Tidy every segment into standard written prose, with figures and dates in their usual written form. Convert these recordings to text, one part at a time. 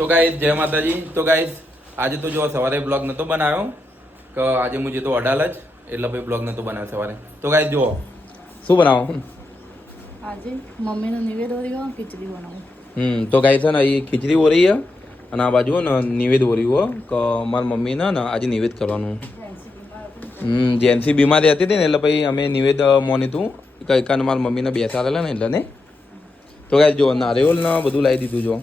તો ગાઈસ જય માતાજી. તો ગાઈસ આજે તો જો સવારે બ્લોગ નતો બનાવ્યો કે આજે હું જે તો અડાલ જ એટલે ભાઈ બ્લોગ નતો બનાવ્યો સવારે. તો ગાઈસ જો શું બનાવો આજે મમ્મીનો નિવેદ ઓર્યો ખીચડી બનાવું. તો ગાઈસ છે ને એ ખીચડી ઓરી છે અને આ બાજુ ને નિવેદ ઓર્યું કે મારી મમ્મીને ને આજે નિવેદ કરવાનું. જેન્સી બીમારી હતી ને એટલે પછી અમે નિવેદ મોનીતું કઈ કાન મારી મમ્મીને બેસાડેલા ને એટલે ને. તો ગાઈસ જો નારિયેળ ને બધું લાવી દીધું જો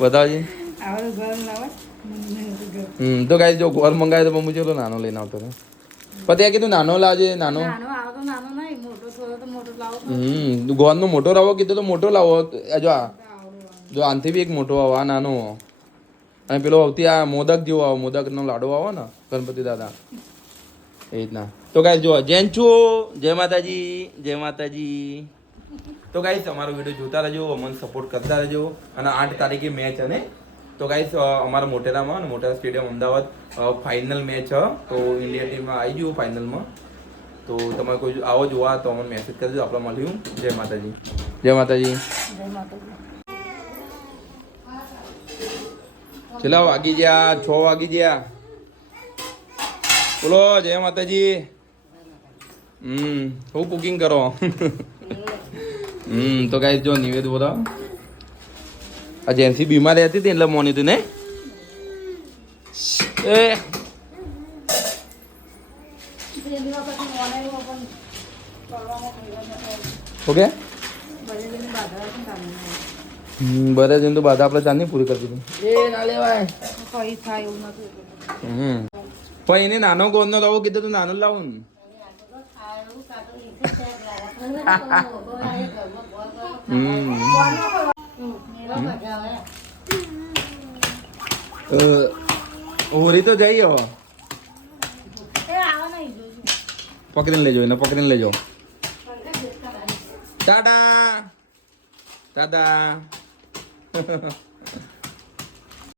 બતાવજી. તો ગાઈસ જો ગોળ મંગાવ્યો તો મમ્મી ચલો નાનો લઈને આવતો હતો. પછી કીધું નાનો લાવજે નાનો. ગોળનો મોટો લાવો કીધું તો મોટો લાવો. જો આનથી બી એક મોટો આવો આ નાનો અને પેલો આવતી આ મોદક જેવો આવો મોદકનો લાડો આવો ને ગણપતિ દાદા એ રીતના. તો ગાઈસ જો જૈન છું જય માતાજી જય માતાજી. તો ગાઈસ અમારો વિડીયો જોતા રહેજો અમને સપોર્ટ કરતા રહેજો અને 8 તારીખે મેચ અને તો ગાઈસ અમારા મોટેરામાં Motera stadium Ahmedabad final match છે તો ઇન્ડિયા ટીમમાં આવી ગયું ફાઇનલમાં. તો તમે કોઈ આવો જોવા તો અમને મેસેજ કરજો આપણે મળ્યું. જય માતાજી જય માતાજી. ચલા વાગી ગયા 6 વાગી ગયા. બોલો જય માતાજી. હું કુકિંગ કરો. તો ગાઈસ જો નિવેદ બોલો આ જેન્સી બીમારી હતી એટલે મોની તું ને એ ઓકે બધા જણ તો બાધા આપણે ચાંદની પૂરી કરી દીધી. એ ના લેવાય કઈ થાય એવું નથી. પણ એને નાનો ગોળનો લાવો કીધું તો નાનો લાવું ને. હોરી તો જઈ હવે પકડીને લેજો એને પકડીને લેજો. ટાટા ટાટા